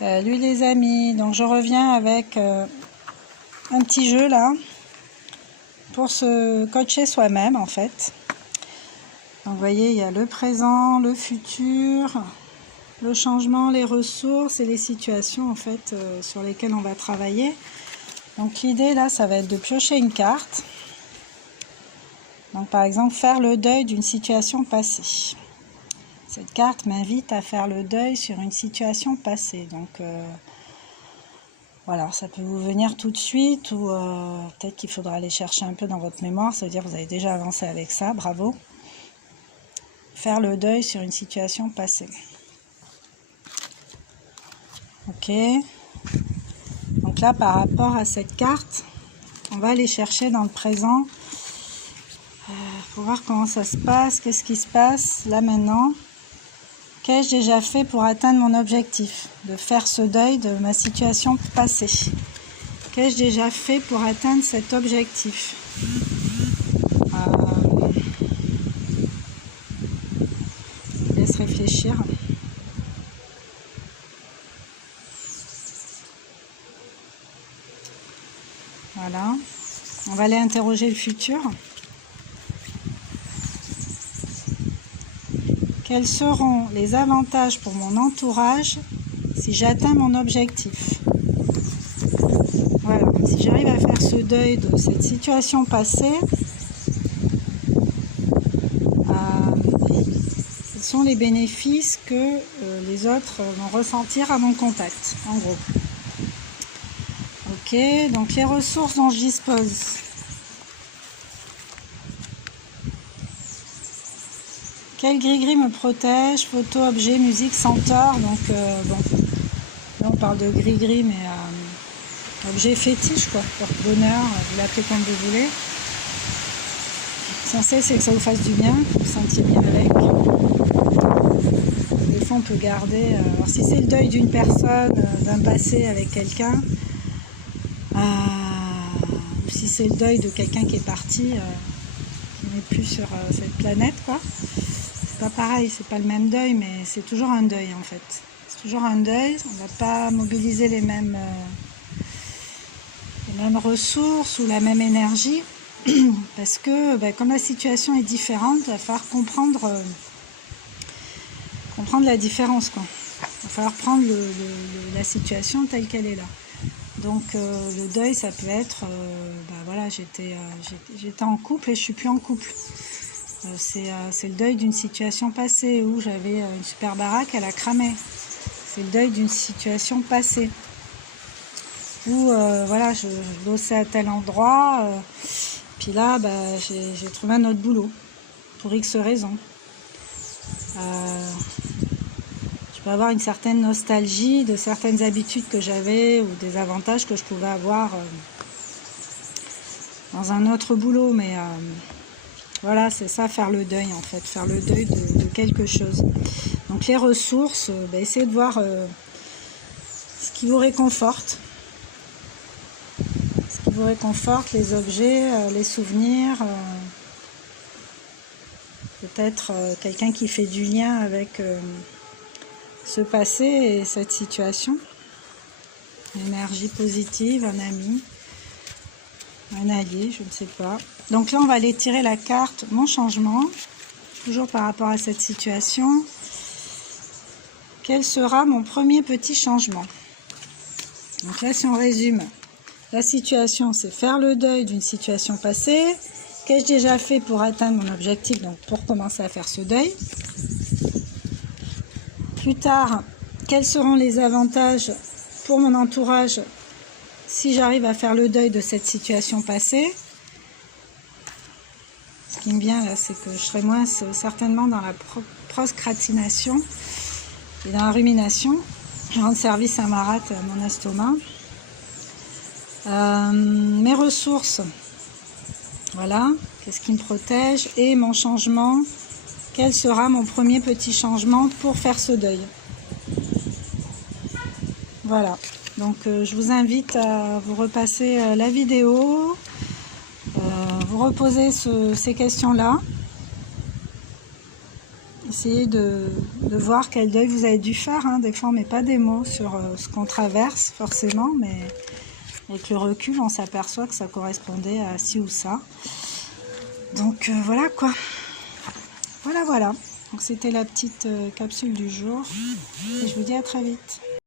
Salut les amis, donc je reviens avec un petit jeu là pour se coacher soi-même en fait. Donc vous voyez, il y a le présent, le futur, le changement, les ressources et les situations en fait sur lesquelles on va travailler. Donc l'idée là, ça va être de piocher une carte. Donc par exemple, faire le deuil d'une situation passée. Cette carte m'invite à faire le deuil sur une situation passée. Donc voilà, ça peut vous venir tout de suite ou peut-être qu'il faudra aller chercher un peu dans votre mémoire. Ça veut dire que vous avez déjà avancé avec ça, bravo. Faire le deuil sur une situation passée. Ok. Donc là, par rapport à cette carte, on va aller chercher dans le présent pour voir comment ça se passe, qu'est-ce qui se passe là maintenant. Qu'ai-je déjà fait pour atteindre mon objectif de faire ce deuil de ma situation passée? Qu'ai-je déjà fait pour atteindre cet objectif? Laisse réfléchir. Voilà. On va aller interroger le futur. Quels seront les avantages pour mon entourage si j'atteins mon objectif? Voilà, si j'arrive à faire ce deuil de cette situation passée, quels sont les bénéfices que les autres vont ressentir à mon contact, en gros. Ok, donc les ressources dont je dispose. Quel gris-gris me protège? Photo, objet, musique, senteur. Donc, bon, là on parle de gris-gris, mais objet fétiche, quoi. Porte-bonheur, vous l'appelez comme vous voulez. L'essentiel, c'est que ça vous fasse du bien, que vous vous sentiez bien avec. Des fois, on peut garder. Alors, si c'est le deuil d'une personne, d'un passé avec quelqu'un, ou si c'est le deuil de quelqu'un qui est parti, qui n'est plus sur cette planète, quoi. Pas pareil, c'est pas le même deuil, mais c'est toujours un deuil en fait. C'est toujours un deuil, on va pas mobiliser les mêmes ressources ou la même énergie, parce que comme la situation est différente, il va falloir comprendre la différence, quoi. Il va falloir prendre la situation telle qu'elle est là. Donc le deuil, ça peut être, voilà, j'étais en couple et je suis plus en couple. C'est le deuil d'une situation passée où j'avais une super baraque, elle a cramé. C'est le deuil d'une situation passée où voilà, je bossais à tel endroit, puis là j'ai trouvé un autre boulot pour X raisons. Je peux avoir une certaine nostalgie de certaines habitudes que j'avais ou des avantages que je pouvais avoir dans un autre boulot, mais voilà, c'est ça, faire le deuil en fait, faire le deuil de quelque chose. Donc les ressources, essayez de voir ce qui vous réconforte. Ce qui vous réconforte, les objets, les souvenirs, peut-être quelqu'un qui fait du lien avec ce passé et cette situation. Une énergie positive, un ami, un allié, je ne sais pas. Donc là, on va aller tirer la carte « Mon changement », toujours par rapport à cette situation. Quel sera mon premier petit changement? Donc là, si on résume, la situation, c'est faire le deuil d'une situation passée. Qu'ai-je déjà fait pour atteindre mon objectif, donc pour commencer à faire ce deuil? Plus tard, quels seront les avantages pour mon entourage si j'arrive à faire le deuil de cette situation passée? Ce qui me vient là, c'est que je serai moins certainement dans la procrastination et dans la rumination. Je rends service à ma rate et à mon estomac. Mes ressources, voilà, qu'est-ce qui me protège? Et mon changement, quel sera mon premier petit changement pour faire ce deuil? Voilà, donc je vous invite à vous repasser la vidéo. Vous reposez ces questions-là. essayez de voir quel deuil vous avez dû faire. Hein. Des fois, on ne met pas des mots sur ce qu'on traverse, forcément, mais avec le recul, on s'aperçoit que ça correspondait à ci ou ça. Donc, voilà, quoi. Voilà. Donc, c'était la petite capsule du jour. Et je vous dis à très vite.